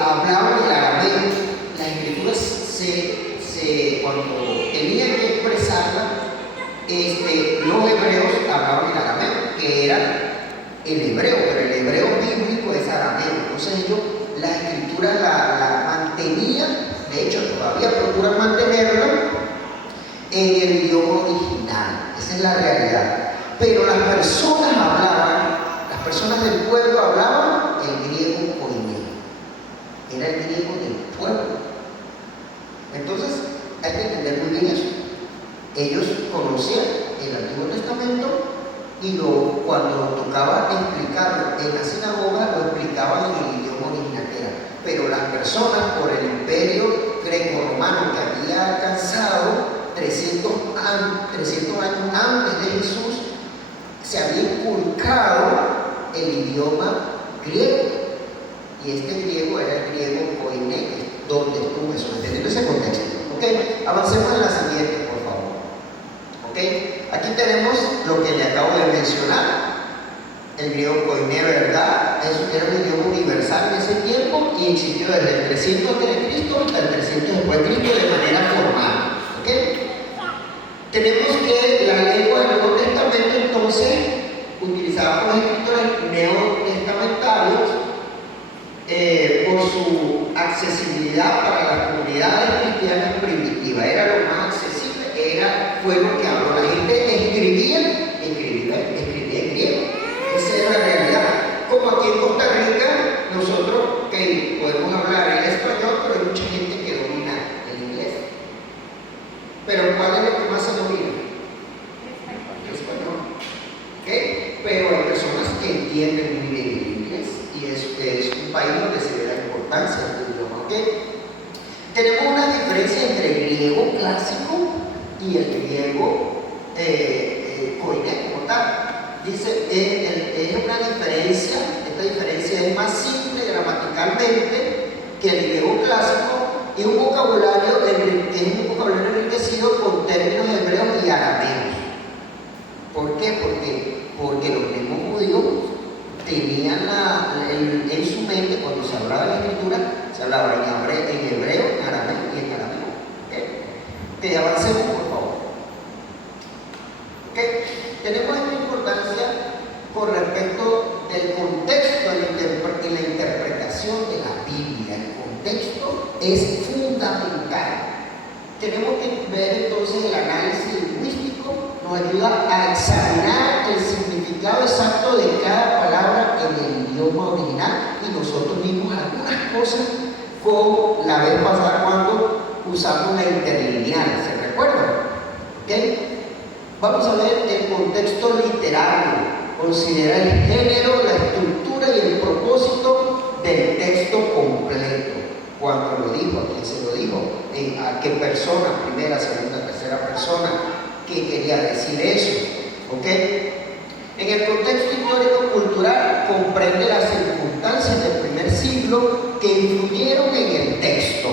hablaban el arameo. Las escrituras cuando tenían que expresarla, los hebreos hablaban el arameo, que era el hebreo, pero el hebreo bíblico es arameo. Entonces ellos la escritura la mantenían, de hecho todavía procuran mantenerla en el idioma original. Esa es la realidad. Pero las personas del pueblo hablaban el griego koiné. Era el griego del pueblo. Entonces hay que entender muy bien eso. Ellos conocían el Antiguo Testamento y cuando tocaba explicarlo en la sinagoga, lo explicaban en el idioma original que era. Pero las personas, por el imperio greco-romano que había alcanzado 300 años antes de Jesús, se había inculcado el idioma griego. Y este griego era el griego koiné, donde estuvo Jesús. Entendiendo ese contexto. ¿Ok? Avancemos a la siguiente, por favor. ¿Ok? Aquí tenemos lo que le acabo de mencionar. El griego koiné, ¿verdad? Eso era un idioma universal en ese tiempo y existió desde el 300 antes de Cristo hasta el 300 después de Cristo de manera formal. ¿Ok? Tenemos que la lengua del Nuevo Testamento entonces utilizada por los escritores neotestamentarios por su accesibilidad para las comunidades cristianas primitivas. Era lo más accesible, fue lo que habló. La gente escribía en griego. Esa era la realidad. Como aquí en Costa Rica, nosotros que podemos hablar en español, pero hay mucha gente que domina el inglés. Pero ¿cuál es lo que más se domina? El español. ¿Okay? Pero hay personas que entienden muy bien el inglés y es un país donde se ve la importancia del idioma. ¿Okay? Tenemos una diferencia entre el griego clásico y el griego koiné como tal. Dice, es una diferencia, esta diferencia es más simple gramaticalmente que el griego clásico y un vocabulario enriquecido con términos hebreos y arameos. ¿Por qué? Porque los mismos judíos tenían en su mente, cuando se hablaba de la escritura, se hablaba en hebreo, en arameo y en arameo. ¿Okay? Que avancemos, por favor. ¿Okay? Tenemos esta importancia con respecto del contexto en la interpretación de la Biblia. El contexto es fundamental. Tenemos que ver entonces el análisis lingüístico, nos ayuda a examinar el significado exacto de cada palabra en el idioma original y nosotros vimos algunas cosas como la vez pasada cuando usamos la interlineal, ¿se recuerdan? ¿Okay? Vamos a ver el contexto literario, considera el género, la estructura y el propósito del texto completo. Cuando lo dijo, ¿a quién se lo dijo? ¿A qué persona? Primera, segunda, tercera persona. ¿Qué quería decir eso? ¿Ok? En el contexto histórico-cultural comprende las circunstancias del primer siglo que influyeron en el texto.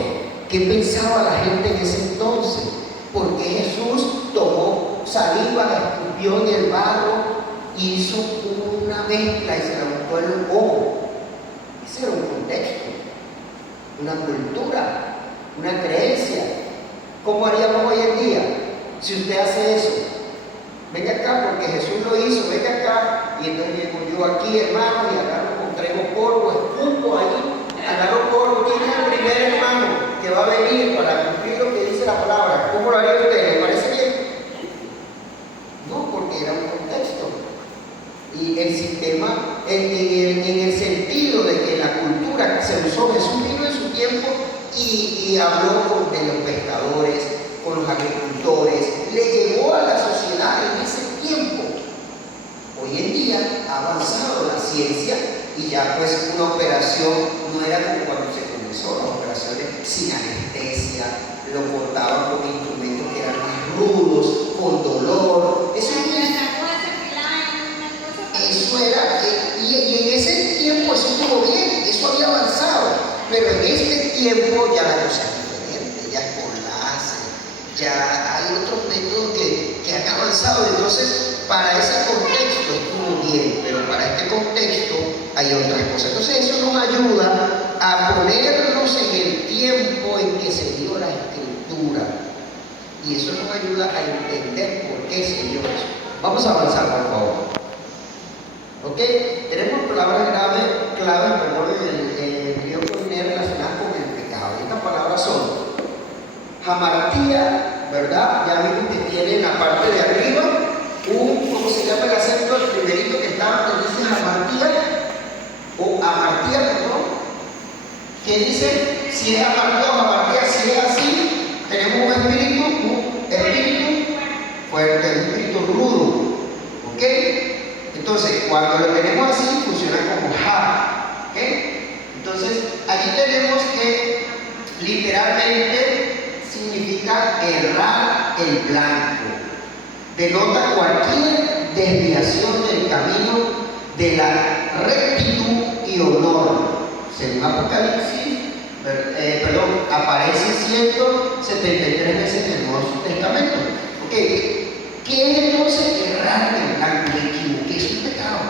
¿Qué pensaba la gente en ese entonces? ¿Por qué Jesús tomó saliva, la escupió en el barro, hizo una mezcla y se la untó en el ojo? Ese era un contexto, una cultura, una creencia. ¿Cómo haríamos hoy en día si usted hace eso? Venga acá porque Jesús lo hizo, venga acá. Y entonces llego yo aquí, hermano, y agarro, traigo polvo, escupo ahí, agarro polvo. ¿Quién es el primer hermano que va a venir para cumplir lo que dice la palabra? ¿Cómo lo haría usted? ¿Le parece bien? No, porque era un contexto. Y el sistema, en el sentido de que la cultura se usó, Jesús vino en su tiempo y habló de los pescadores, con los agricultores, le llegó a la sociedad en ese tiempo. Hoy en día ha avanzado la ciencia y ya pues una operación no era como cuando se comenzó, las operaciones sin anestesia, lo cortaban con instrumentos que eran más rudos, con dolor. Eso era, y en ese tiempo eso estuvo bien, eso había avanzado, pero en este tiempo ya la cosa es diferente, ya es con láser, ya hay otros métodos que han avanzado. Entonces para ese contexto estuvo bien, pero para este contexto hay otras cosas. Entonces eso nos ayuda a a ponernos en el tiempo en que se dio la Escritura. Y eso nos ayuda a entender por qué se dio eso. Vamos a avanzar, por favor. ¿Ok? Tenemos palabras claves, en el video relacionadas con el pecado. Y estas palabras son hamartía, ¿verdad? Ya vimos que tiene en la parte de arriba ¿cómo se llama el acento? El primerito que está, que dice hamartía, o amartía, perdón. ¿Qué dice? Si es amartía o hamartía, si es así, tenemos un espíritu fuerte, un espíritu rudo. ¿Ok? Entonces, cuando lo tenemos así, funciona como ja. ¿Ok? Entonces, aquí tenemos que literalmente significa errar el blanco. Denota cualquier desviación del camino de la rectitud y honor. Según Apocalipsis, aparece 173 veces en el Nuevo Testamento. Ok, ¿qué es entonces errar el blanco? Me equivoqué, es un pecado.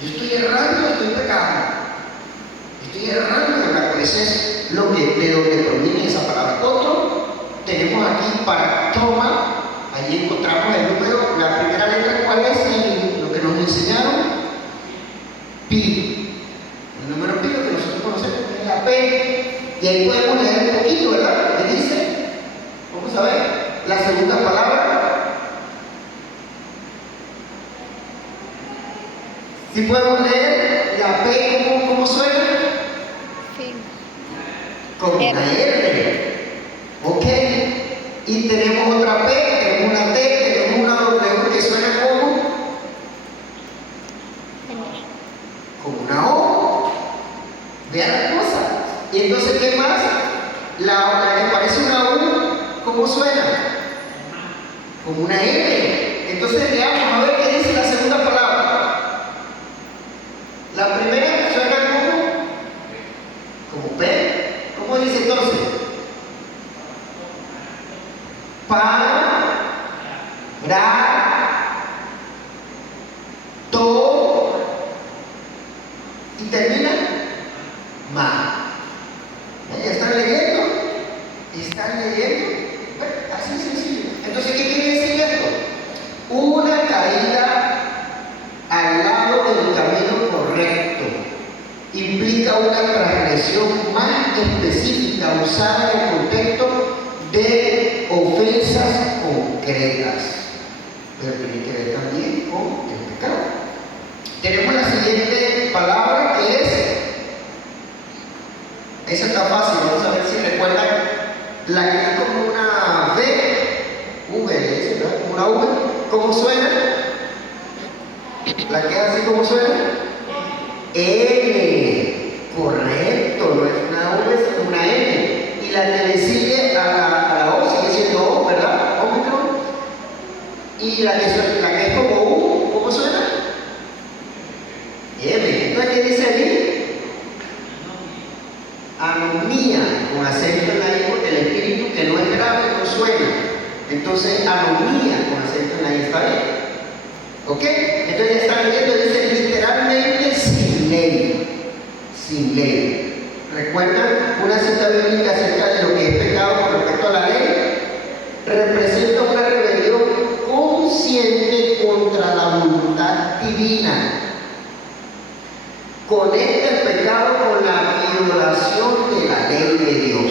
Yo estoy errando, estoy pecando. Estoy errando el blanco. Ese es de donde proviene esa palabra. Otro, tenemos aquí para toma. Allí encontramos el número, la primera letra, ¿cuál es? Lo que nos enseñaron, pi. El número pi, lo que nosotros conocemos es la P. Y ahí podemos leer un poquito, ¿verdad? ¿Qué dice? Vamos a ver. La segunda palabra. Si podemos leer la P, ¿cómo suena? Sí. Como una R. ¿Ok? Y tenemos otra P, tenemos una T, tenemos una W que suena como una O. Vean la cosa. Y entonces, ¿qué más? La que parece una U, ¿cómo suena? Como una M. Entonces, veamos a ver qué dice la segunda palabra. La primera suena como P. ¿Cómo dice entonces? Y termina ma. ¿Ya están leyendo? ¿Están leyendo? Bueno, así sencillo. Entonces, ¿qué quiere decir esto? Una caída al lado del camino correcto implica una transgresión más específica usada en el contexto de ofensas concretas, pero tiene que ver también con el pecado. Tenemos la siguiente palabra que esa está fácil, vamos a ver si recuerdan la que es como una V, ¿verdad? Como una V, ¿cómo suena? La que es así, ¿cómo suena? N, correcto, no es una V, sino una N. Y la que le sigue a la O sigue siendo O, ¿verdad? Omicron. Y la que es como U, ¿cómo suena? M. Entonces, ¿qué dice allí? Anomía, con acento en la I, porque el espíritu que no es grave no suena. Entonces, anomía con acento en la I, está bien. ¿Ok? Entonces, ya está leyendo, dice literalmente sin ley. Sin ley. ¿Recuerdan una cita bíblica acerca de lo que es pecado con respecto a la ley? Representa una rebelión consciente contra la voluntad divina. Conecta el pecado con la violación de la ley de Dios.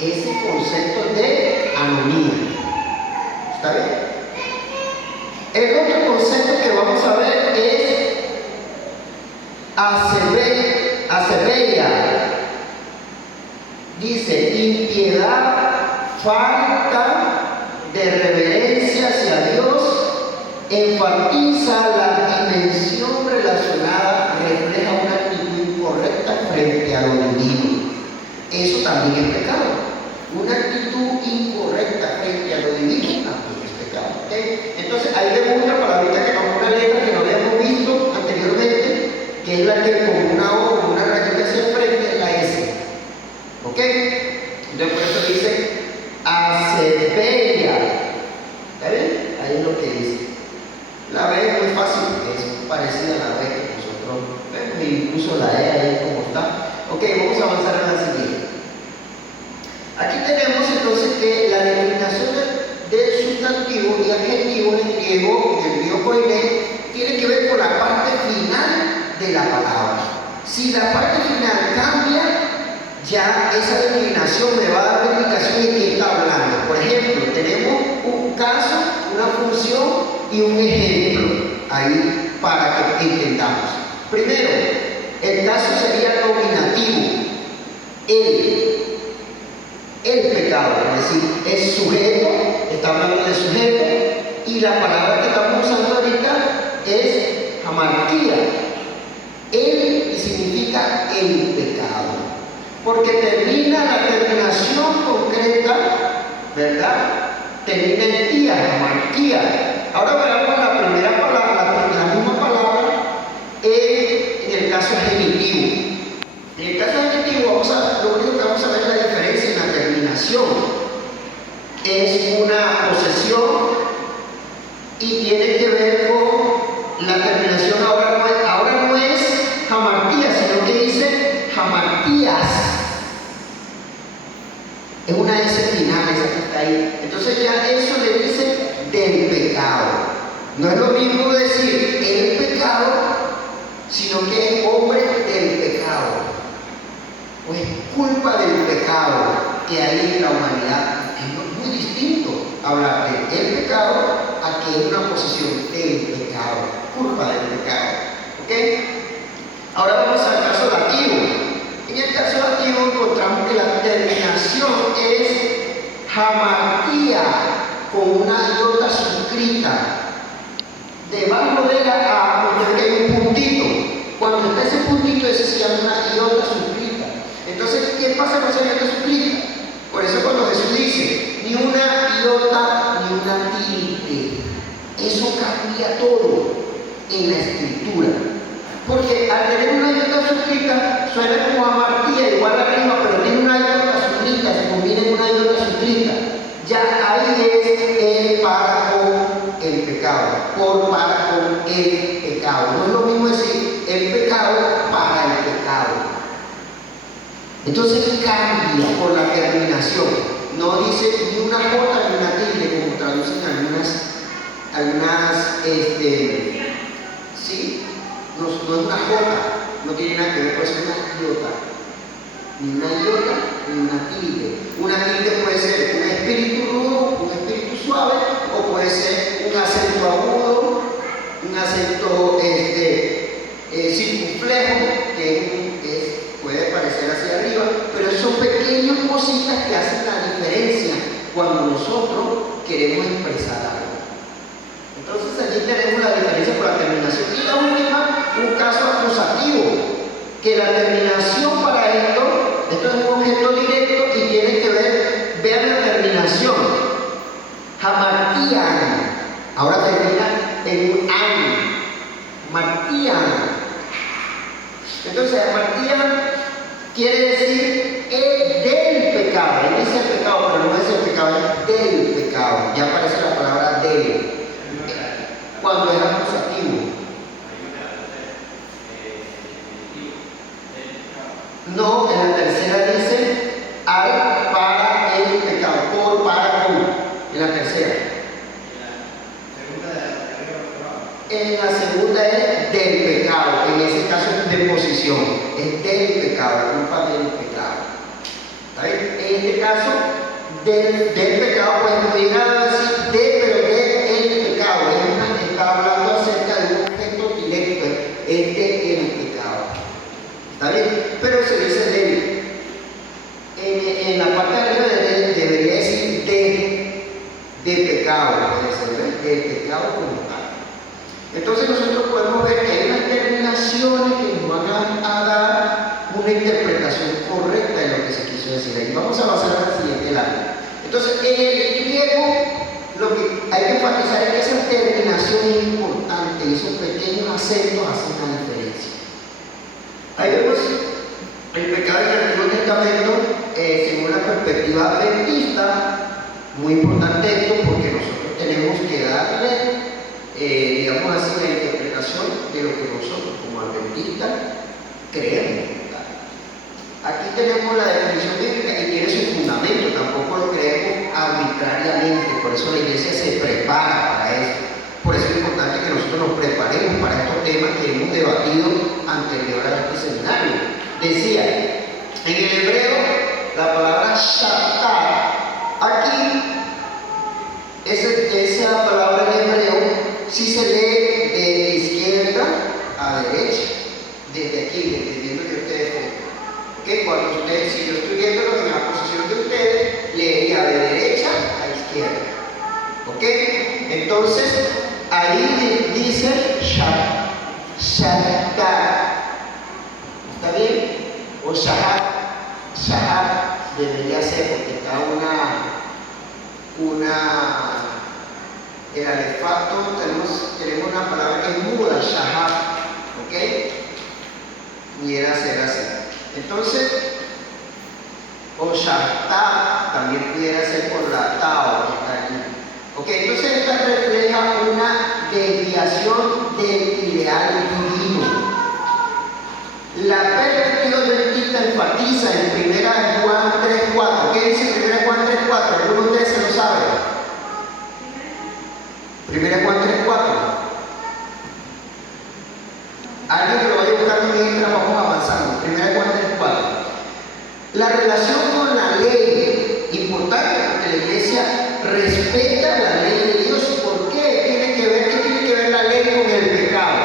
Ese concepto de anomía. ¿Está bien? El otro concepto que vamos a ver es aseveria. Dice impiedad, falta de reverencia hacia Dios, enfatiza la dimensión relacionada, refleja una actitud incorrecta frente a lo divino. Eso también es pecado. Una actitud incorrecta frente a lo divino también es pecado. ¿Okay? Entonces ahí vemos una palabrita que no, una letra que no habíamos visto anteriormente, que es la que con una O, con una rayita hacia el frente, es la S. ¿Ok? Entonces por eso dice aseveria. ¿Está bien? Ahí es lo que dice. La B es muy fácil, es parecida a la B que nosotros vemos, incluso la E ahí como está. Ok, vamos a avanzar a la siguiente. Aquí tenemos entonces que la determinación de sustantivos y adjetivos en griego, en el griego koiné, tiene que ver con la parte final de la palabra. Si la parte final cambia, ya esa declinación me va a dar una indicación de qué está hablando. Por ejemplo, tenemos un caso, una función y un ejemplo ahí para que entendamos. Primero, el caso sería nominativo. El pecado, es decir, es sujeto, está hablando de sujeto, y la palabra que estamos usando ahorita es hamartía. El significa el pecado, porque termina la terminación concreta, ¿verdad? Termina en tía, hamartía. Ahora veamos la primera palabra, la misma palabra en el caso genitivo. En el caso genitivo, lo único que vamos a ver es la diferencia en la terminación. Es una posesión y tiene que ver con la terminación. Ahora no es hamartía, sino que dice hamartías. Es una S final, esa que está ahí. Entonces ya eso le dice del pecado. No es lo mismo decir el pecado, sino que es hombre del pecado. Pues culpa del pecado que hay en la humanidad. Es muy distinto hablar del pecado a que es una posesión del pecado, culpa del pecado. ¿Ok? Ahora vamos al caso dativo. En el caso dativo encontramos que la terminación es hamartía con una iota suscrita. Debajo de la A, porque hay un puntito. Cuando está ese puntito, ese se llama una iota suscrita. Entonces, ¿qué pasa con esa iota suscrita? Por eso cuando Jesús dice, ni una iota ni una tilde, eso cambia todo en la escritura. Porque al tener una iota suscrita, suena como hamartía, igual arriba, pero tiene una iota suscrita, se combina en una iota suscrita. Ya ahí es el para con el pecado, por para con el pecado. No es lo mismo decir el pecado para el pecado. Entonces cambia por la terminación. No dice ni una J ni una tilde, como traducen algunas ¿sí? No es una J, no tiene nada que ver con eso, es una iota. Ni una iota ni una tilde. Una tilde puede ser un espíritu rudo, un espíritu suave, o puede ser un acento agudo, un acento circunflejo, que puede parecer hacia arriba, pero son pequeñas cositas que hacen la diferencia cuando nosotros queremos expresar algo. Entonces allí tenemos la diferencia por la terminación. Y la última, un caso acusativo, que la terminación para esto es un objeto directo y tiene que ver, vean la terminación, hamartían, ahora termina en un an, martían. Entonces, hamartían quiere decir del pecado. Él dice el pecado, pero no es el pecado, es del pecado. Ya aparece la palabra del. Cuando es acusativo. No, en la tercera dice al para el pecado, por para con. En la tercera. En la segunda es del pecado, en ese caso es de posición, es del pecado, culpa del pecado. ¿Está bien? En este caso, del pecado, pues no diga así, pero de el pecado, él está hablando acerca de un objeto directo, es de el pecado. ¿Está bien? Pero se dice del. En la parte de arriba debería decir de pecado, del pecado como tal. Entonces nosotros podemos ver que hay unas terminaciones que nos van a dar una interpretación correcta de lo que se quiso decir ahí. Vamos a avanzar al siguiente lado. Entonces, en el griego, lo que hay que enfatizar es que esa terminación es importante y esos pequeños acentos hacen la diferencia. Ahí vemos el pecado en el Antiguo Testamento, según la perspectiva adventista, muy importante esto porque nosotros tenemos que darle digamos así, la interpretación de lo que nosotros como adventistas creemos. tenemos la definición bíblica y tiene su fundamento, tampoco lo creemos arbitrariamente, por eso la iglesia se prepara para eso. Por eso es importante que nosotros nos preparemos para estos temas que hemos debatido anterior a este seminario. Decía, en el hebreo, la palabra shatar, aquí, esa palabra en hebreo, sí se lee de izquierda a derecha, desde aquí, dependiendo de ustedes. Que cuando ustedes, si yo estoy viéndolo en la posición de ustedes, leería de derecha a izquierda. ¿Ok? Entonces, ahí dice shatar. ¿Está bien? O shahat. Shahat debería ser porque está el alefato, tenemos una palabra que es muda, shahat. ¿Ok? Pudiera ser así. Entonces, o shahat también pudiera ser por la tao que está aquí. Ok, entonces esta refleja una desviación del ideal divino. La perspectiva adventista enfatiza en 1 Juan 3:4. ¿Qué dice 1 Juan 3:4? ¿Alguno de ustedes se lo sabe? 1 Juan 3:4. Alguien que lo vaya buscando mientras vamos avanzando. 1 Juan 3:4. La relación con la ley, importante porque la iglesia respeta la ley de Dios. ¿Por qué? ¿Qué tiene que ver la ley con el pecado?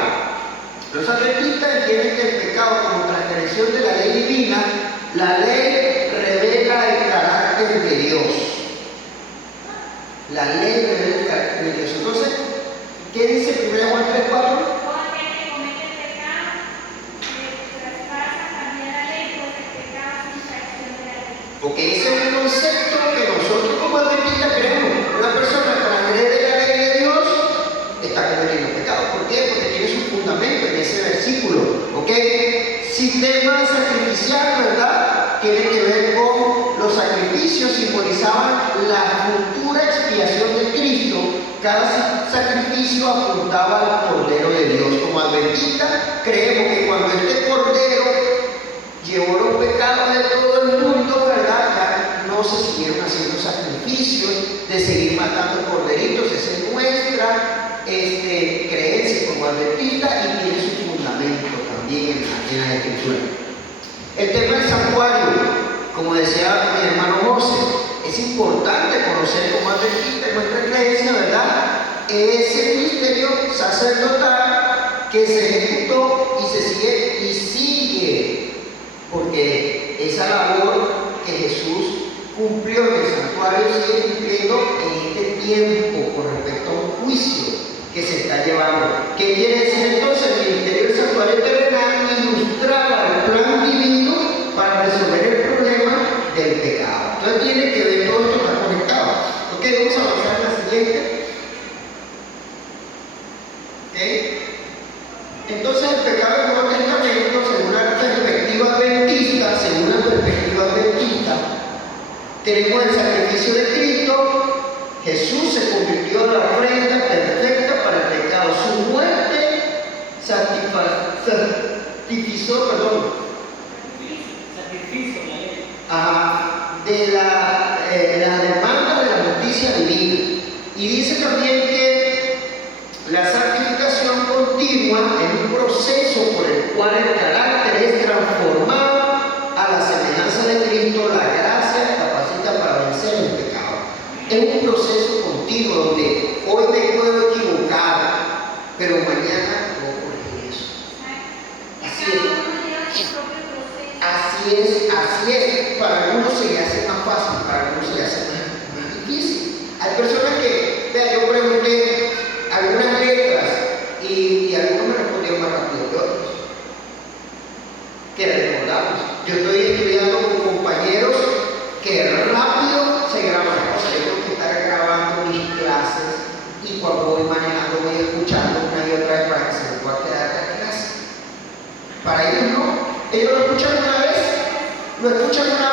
Los adventistas entienden que el pecado como transgresión de la ley divina, la ley revela el carácter de Dios. La ley revela el carácter de Dios. Entonces, ¿qué dice 1 Juan 3:4? Porque ese es un concepto que nosotros como adventistas creemos. Una persona que transgrede la ley de Dios está cometiendo pecado. ¿Por qué? Porque tiene su fundamento en ese versículo. ¿Ok? Sistema sacrificial, ¿verdad? Tiene que ver con los sacrificios, simbolizaban la futura expiación de Cristo. Cada sacrificio apuntaba al Cordero de Dios. Como adventistas creemos que cuando este Cordero llevó los pecados de todo el mundo, ¿verdad? Ya no se siguieron haciendo sacrificios de seguir matando corderitos. Esa es nuestra creencia como adventista y tiene su fundamento también en la Escritura. El tema del santuario, como decía mi hermano José, es importante conocer como adventista en nuestra creencia, ¿verdad? Ese misterio sacerdotal que se ejecutó y se sigue, porque esa labor que Jesús cumplió en el santuario sigue cumpliendo en este tiempo con respecto a un juicio que se está llevando. ¿Qué quiere decir entonces? El ministerio del santuario terrenal ilustraba el plan divino para resolver el problema del pecado. Entonces tiene que ver, todo esto está conectado. Ok, vamos a avanzar en la siguiente. ¿Okay? Entonces el pecado del Nuevo Testamento, según una perspectiva adventista, tenemos el sacrificio de Cristo. Jesús se convirtió en la ofrenda perfecta para el pecado. Su muerte sacrificó de la demanda de la justicia divina. Y dice también que la santificación continua es un proceso por el cual el carácter es transformado a la semejanza de Cristo. La gracia capacita para vencer el pecado. Es un proceso continuo donde hoy me puedo equivocar, pero mañana puedo corregir eso. Así es. Para algunos se le hace más fácil, para algunos se le hace más difícil. Hay personas que, vea, yo pregunté algunas letras y algunos me respondieron más rápido que otros. Que recordamos. Yo estoy estudiando con compañeros que rápido se graban cosas. Yo tengo que estar grabando mis clases y cuando voy manejando voy escuchando una y otra vez para que se me pueda quedar la clase. Para ellos no. Ellos lo escuchan una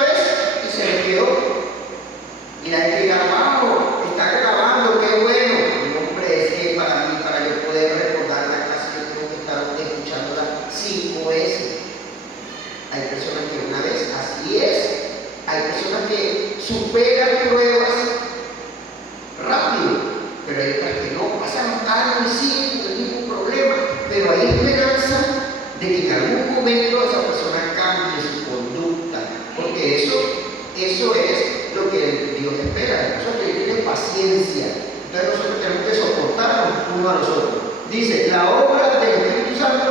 vez y se les quedó. Y la gente dirá, wow, está grabando, qué bueno. Mi hombre, es que para mí, para yo poder recordar la clase, yo tengo que estar escuchándola 5 veces. Hay personas que una vez, así superan pruebas rápido, pero hay otras que no, pasan años y siguen con el mismo problema, pero hay esperanza de que en algún momento esa persona cambie su conducta, porque eso es lo que Dios espera de nosotros, que tiene paciencia. Entonces nosotros tenemos que soportarnos uno a los otros. Dice, la obra del Espíritu Santo,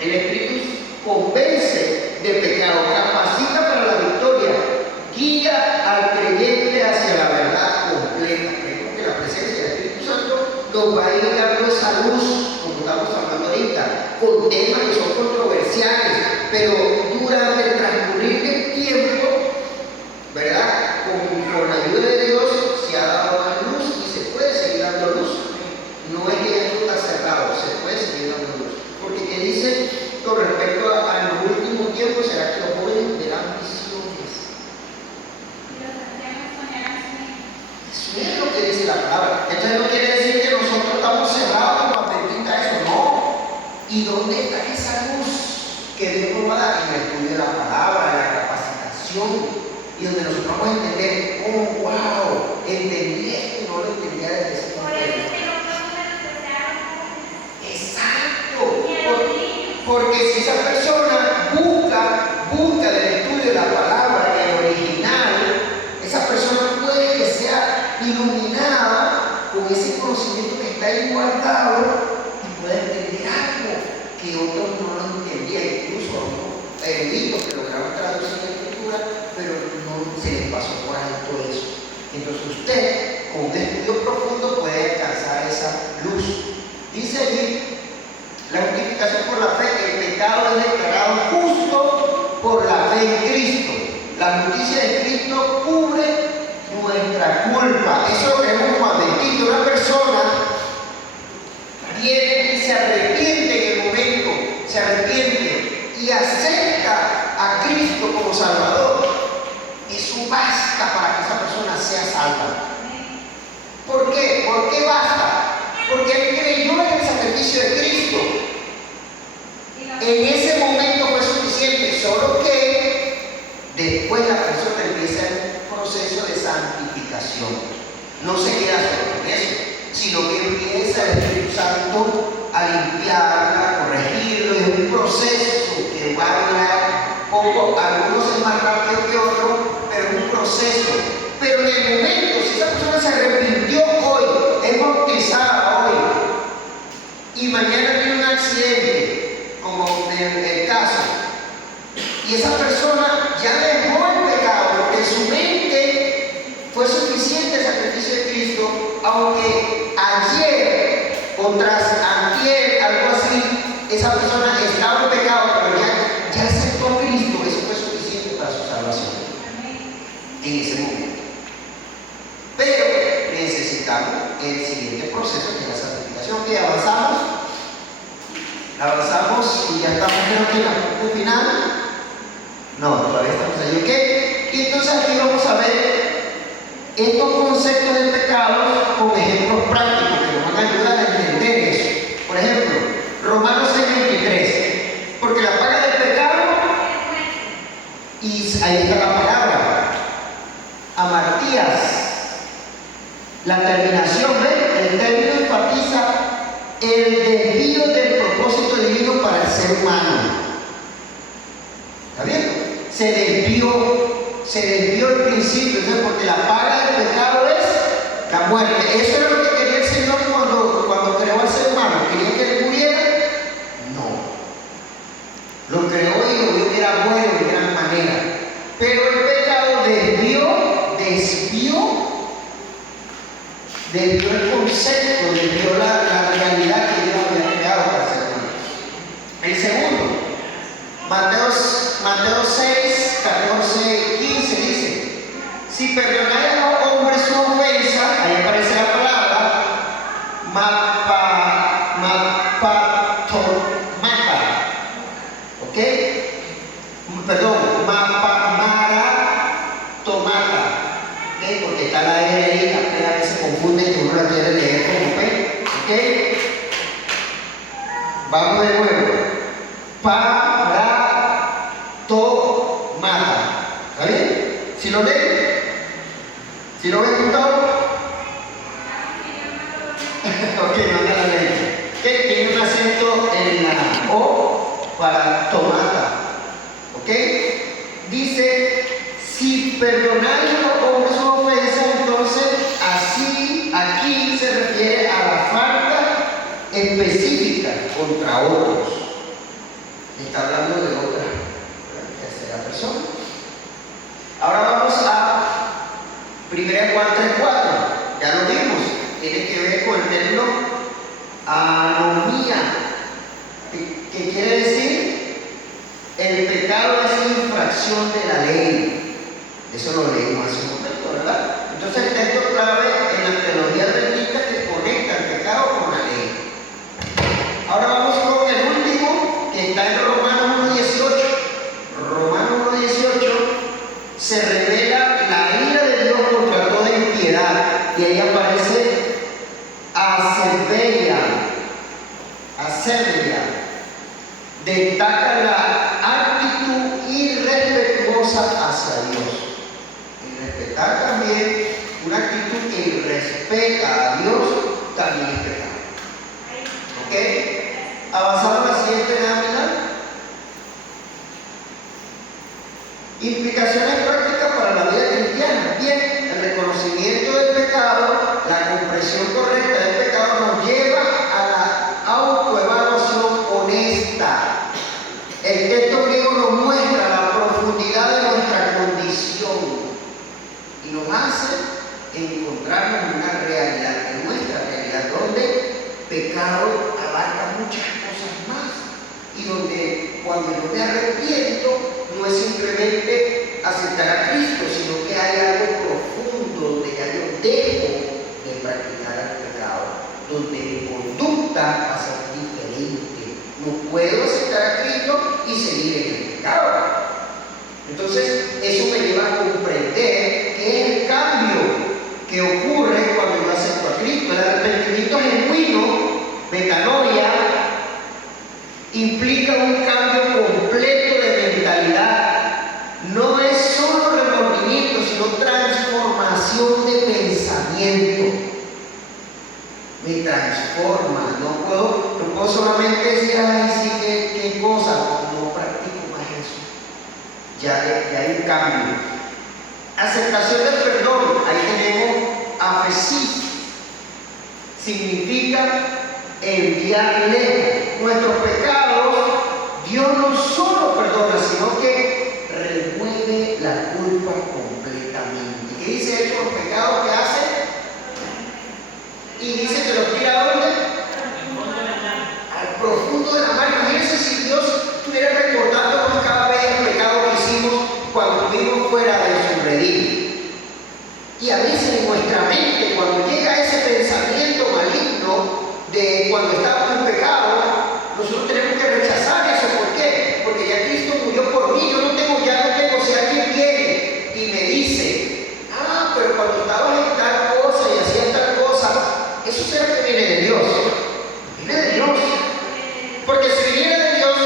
el Espíritu convence de pecado, capacita para la victoria, guía al creyente hacia la verdad completa. Creemos que la presencia del Espíritu Santo nos va a ir dando esa luz, como estamos hablando ahorita, con temas que son controversiales, pero durante el transcurrir del tiempo, ¿verdad? Con la ayuda de Dios se ha dado más luz y se puede seguir dando luz. No es que esto está cerrado, se puede seguir dando luz. Porque ¿qué dice con respecto a los últimos tiempos? Será que los jóvenes verán visiones. Eso es lo que dice la palabra. Entonces no quiere decir que nosotros estamos cerrados como adventistas, eso no. ¿Y dónde está esa luz que Dios nos va a dar? En el estudio de la palabra, en la capacitación, y donde nosotros vamos a entender, oh, wow, entendí esto y no lo entendía desde ese punto de vista. Exacto. Porque si esa persona busca del estudio de la palabra, el original, esa persona puede que sea iluminada con ese conocimiento que está ahí guardado y puede entender algo que otros no lo entendían, incluso eruditos que lograron traducir la escritura, pero no se les pasó por alto eso. Entonces usted, con un estudio profundo, puede alcanzar esa luz. Dice allí, la justificación por la fe, el pecado es declarado justo por la fe en Cristo. La justicia de Cristo cubre nuestra culpa. Eso es lo que vemos como adventistas. Una persona viene y se arrepiente en el momento, se arrepiente y acepta a Cristo como Salvador. Eso basta para que esa persona sea salva. ¿Por qué? ¿Por qué basta? Porque él creyó en el sacrificio de Cristo. En ese momento fue suficiente, solo que después la persona empieza el proceso de santificación. No se queda solo en eso, sino que empieza el Espíritu Santo a limpiarla, a corregirlo. Es un proceso que va a durar poco, algunos es más rápido que otros, pero es un proceso. Pero en el momento, si esa persona se arrepintió hoy, es bautizada hoy, y mañana tiene un accidente, como en el caso, y esa persona ya dejó el pecado, porque en su mente fue suficiente el sacrificio de Cristo, aunque ayer o tras antier, algo así, esa persona estaba en pecado, pero ya aceptó a Cristo, eso fue suficiente para su salvación en ese momento. Pero necesitamos el siguiente proceso, que es la santificación. Que avanzamos y ya estamos, creo que en la parte final. No, todavía estamos ahí, ¿ok? Y entonces aquí vamos a ver estos conceptos del pecado con ejemplos prácticos que nos van a ayudar a entender eso. Por ejemplo, Romanos 6:23, porque la paga del pecado, y ahí está la palabra, amartías. La terminación, ¿ves? El término enfatiza el desvío del propósito divino para el ser humano. ¿Está bien? Se desvió el principio, entonces, porque la paga del pecado es la muerte. Eso era lo que quería el Señor cuando creó al ser humano. ¿Quería que él muriera? No. Lo creó y lo vio que era bueno de gran manera. Pero el pecado desvió el concepto, desvió la realidad que Dios había creado para el ser humano. El segundo, Mateo 6, 14, 15 dice: si perdonáis a los hombres su ofensa, ahí aparece la palabra mapatomata, ¿ok? Perdón, mapamaratomata, ¿ok? Porque está la R ahí, a veces se confunde y uno la quiere leer como P, ¿ok? Vamos de nuevo. Paratomata, ¿está bien? Si lo leen, ¿Sí lo ven, Gustavo? Ok, no anda la ley. Que tiene un acento en la O para tomata. ¿Ok? Dice, si perdonáis a los hombres su ofensa, entonces así aquí se refiere a la falta específica contra otros. Está hablando de otra tercera persona. Ahora vamos a 1 Juan 3:4. Ya lo vimos. Tiene que ver con el término anomía. ¿Qué quiere decir? El pecado es infracción de la ley. Eso lo leímos hace un momento, ¿verdad? Entonces el texto clave en la teología adventista que conecta el pecado con la ley. Ahora vamos con el último, que está en Romanos 1:18. Romanos 1:18 se revela la ira de Dios contra toda impiedad. Y ahí aparece acerbeia. Destaca la actitud irrespetuosa hacia Dios. Y respetar también, una actitud que irrespeta a Dios, también es pecado. ¿Ok? Avanzamos a la siguiente lámina. Implicaciones prácticas para la vida cristiana. Bien, el reconocimiento del pecado, la comprensión correcta del pecado nos lleva a la autoevaluación honesta. El texto griego nos muestra la profundidad de nuestra condición y nos hace encontrarnos en una realidad, en nuestra realidad, donde pecado abarca muchas cosas más y donde cuando yo me arrepiento no es simplemente aceptar a Cristo, sino que hay algo profundo donde ya yo dejo de practicar el pecado, donde mi conducta va a ser diferente. No puedo aceptar a Cristo y seguir en el pecado. Entonces, eso me lleva a comprender qué es el cambio que ocurre cuando yo acepto a Cristo. El arrepentimiento genuino, metanoia, implica un cambio completo de mentalidad. No es solo remordimiento, sino transformación de pensamiento. Me transforma. No puedo solamente decir, ay, sí, qué cosa. No practico más eso. Ya hay un cambio. Aceptación del perdón. Ahí tenemos afesis. Significa enviar lejos nuestros pecados. Dios no solo perdona, sino que remueve la culpa completamente. ¿Qué dice él con los pecados que hace? Y dice que los tira ¿a dónde? Al profundo de la mar. Imagínense si Dios estuviera recordándonos cada vez el pecado que hicimos cuando estuvimos fuera de su redil. Y a veces en nuestra mente, cuando llega ese pensamiento maligno de cuando estábamos en pecado, nosotros tenemos que rechazar eso. ¿Por qué? Porque ya Cristo murió por mí. Ya no tengo. Si alguien viene y me dice, pero cuando estabas en tal cosa y hacías tal cosa, eso será que viene de Dios. Viene de Dios. Porque si viene de Dios,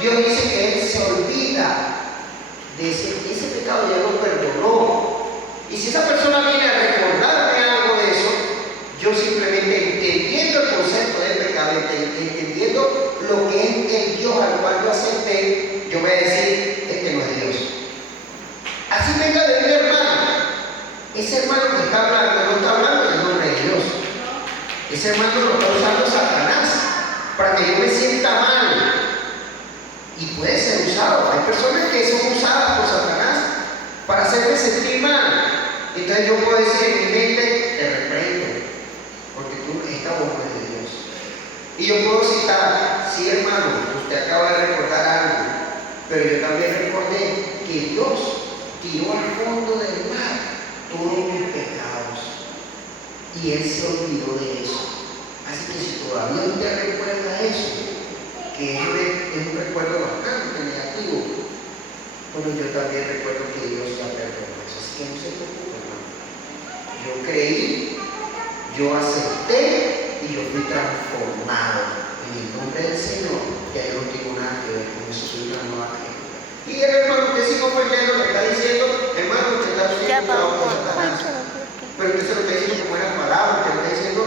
Dios dice que Él se olvida de ese pecado, ya lo perdonó. Y si esa persona viene a recordarme algo de eso, yo simplemente entendiendo el concepto del pecado, entendiendo lo que es el Dios al cual yo acepté, yo voy a decir, no es Dios. Así venga de mi hermano. Ese hermano que está hablando, no está hablando en el nombre de Dios. Ese hermano lo está usando Satanás para que yo me sienta mal. Y puede ser usado. Hay personas que son usadas por Satanás para hacerme sentir mal. Entonces yo puedo decir en mi mente, te reprendo, porque esta voz no es de Dios. Y yo puedo citar, sí hermano, usted acaba de recordar algo, pero yo también recordé que Dios tiró al fondo del mar todos mis pecados y Él se olvidó de eso. Así que si todavía usted recuerda eso, que es un recuerdo bastante negativo, bueno, yo también recuerdo que Dios ya perdonó. Así que no se preocupe, hermano. Yo creí, yo acepté y yo fui transformado en el nombre del Señor. Ya yo no tengo nada que ver con eso, soy una nueva gente. Y el hermano, usted sigue ofendiendo, le está diciendo, hermano, usted está haciendo un trabajo de Satanás. Pero usted se lo está diciendo con buenas palabras, usted lo está diciendo,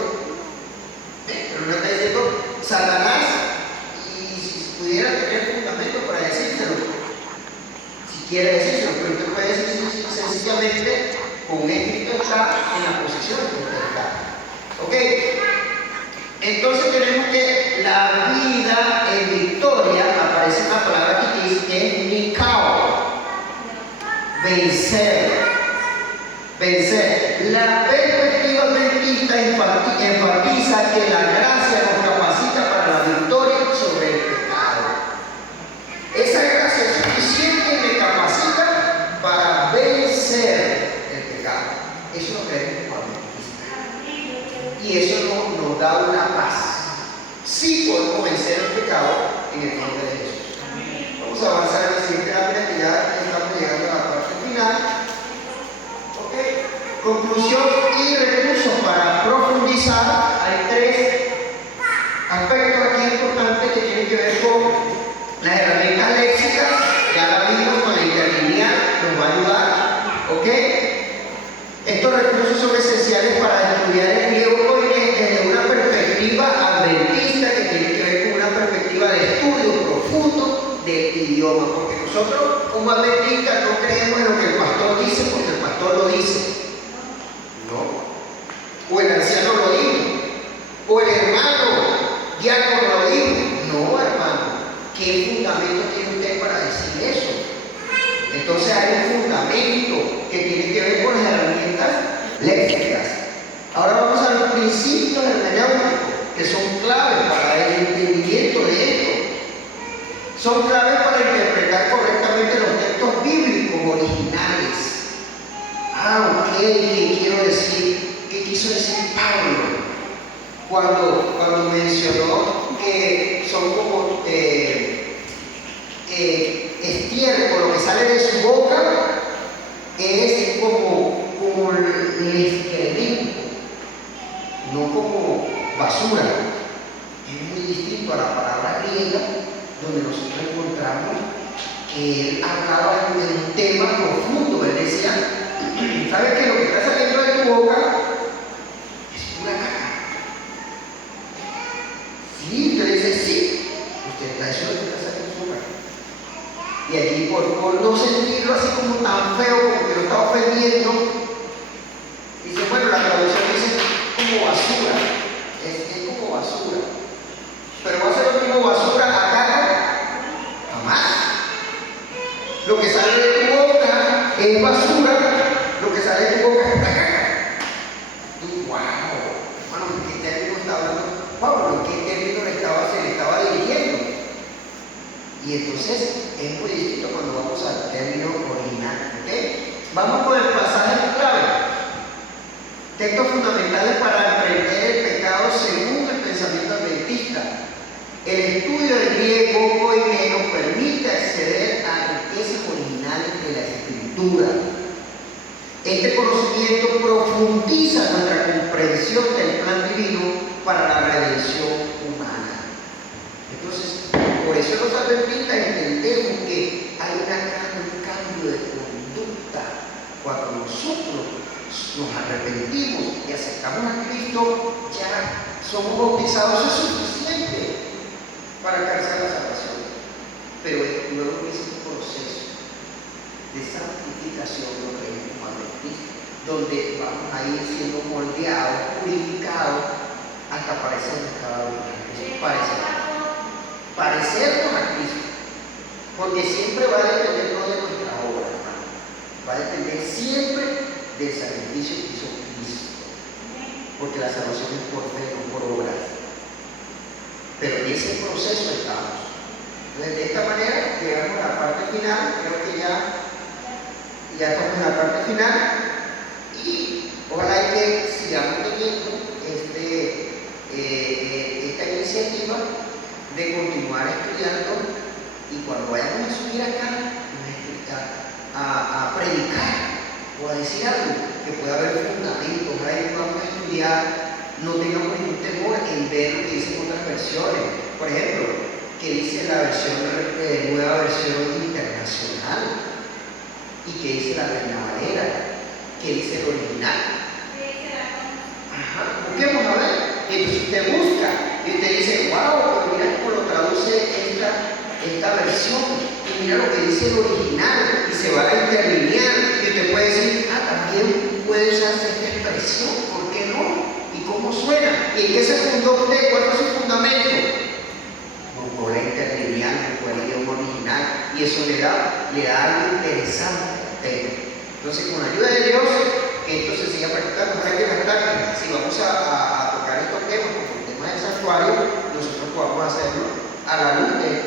pero no está diciendo Satanás, y si pudiera tener fundamento para decírselo, si quiere decírselo, pero usted puede decir sencillamente, con un escrito está en la posición que usted está. ¿Ok? Entonces tenemos que la vida en victoria, aparece una palabra aquí que dice que es nikao, vencer. Vencer. La perspectiva adventista enfatiza que la gracia nos capacita para la victoria sobre el pecado. Esa gracia es suficiente y me capacita para vencer el pecado. Eso lo creemos como adventistas. Y eso nos da una paz. Sí podemos vencer el pecado en el nombre de Jesús. Vamos a avanzar en la siguiente lámina, que ya estamos llegando a la parte final. Conclusión y recursos para profundizar. Hay tres aspectos aquí importantes que tienen que ver con las herramientas léxicas. Ya la vimos con la interlineal, nos va a ayudar. ¿Ok? Estos recursos son esenciales para estudiar el griego koiné desde una perspectiva adventista que tiene que ver con una perspectiva de estudio profundo del idioma. Porque nosotros, como adventistas, no creemos en lo que el pastor dice porque el pastor lo dice. O el anciano lo dijo, o el hermano diácono lo dijo. No, hermano, ¿qué fundamento tiene usted para decir eso? Entonces hay un fundamento que tiene que ver con las herramientas léxicas. Ahora vamos a los principios hermenéuticos, que son claves para el entendimiento de esto. Son claves para interpretar correctamente los textos bíblicos originales. Ok, ¿qué quiero decir? ¿Qué quiso decir Pablo cuando mencionó que son como estiércol, lo que sale de su boca es como el excremento, no como basura? Es muy distinto a la palabra griega, donde nosotros encontramos que él hablaba de un tema profundo. Él decía, ¿sabes que lo que está saliendo de tu boca es pura caca? Sí, usted dice sí. Usted está diciendo que está saliendo de su boca. Y allí, por no sentirlo así como tan feo, como que lo está ofendiendo, dice, bueno, la traducción dice como basura. Es como basura. Pero va a ser lo mismo basura a caca. Jamás. Lo que sale de tu boca es basura. Lo que sale de tu boca es caca. Y wow, hermano, ¿en qué término está hablando Pablo? ¿En qué término se le estaba dirigiendo? Y entonces es muy distinto cuando vamos al término original. ¿Okay? Vamos con el pasaje clave. Textos fundamentales para aprender el pecado según el pensamiento adventista. El estudio del griego koiné nos permite acceder a riquezas originales de la escritura. Este conocimiento profundiza nuestra comprensión del plan divino para la redención humana. Entonces, por eso los adventistas entendemos que hay un cambio de conducta cuando nosotros nos arrepentimos y aceptamos a Cristo. Ya somos bautizados, eso es suficiente para alcanzar la salvación. Pero luego es un proceso de santificación, lo que es como adventista, donde vamos a ir siendo moldeados, purificados, hasta parecernos cada uno a Cristo. Parecernos a Cristo. Porque siempre va a depender no de nuestra obra, hermano. Va a depender siempre del sacrificio que hizo Cristo. Porque la salvación es por fe, no por obras. Pero en ese proceso estamos. Entonces, de esta manera llegamos a la parte final. Creo que ya estamos en la parte final. Y ojalá que sigamos teniendo esta iniciativa de continuar estudiando. Y cuando vayamos a subir acá a predicar o a decir algo, que pueda haber fundamentos, ojalá que podamos estudiar. No tengamos ningún temor en ver lo que dicen otras versiones. Por ejemplo, ¿qué dice la nueva versión internacional? ¿Y qué dice la Reina Valera? ¿Qué dice el original? Busquemos a ver. Y entonces usted busca y usted dice, wow, pero mira cómo lo traduce esta versión. Y mira lo que dice el original. Y se va a interlinear. Y usted puede decir, también puede usarse esta expresión. ¿Por qué no? ¿Y cómo suena? ¿Y en qué se fundó usted? ¿Cuál fue su fundamento? Buscó la interlineal, buscó el idioma original. Y eso le da algo interesante al tema. Entonces, con la ayuda de Dios, esto se sigue practicando. Para que las prácticas, si vamos a tocar estos temas, como el tema del santuario, nosotros podamos hacerlo a la luz de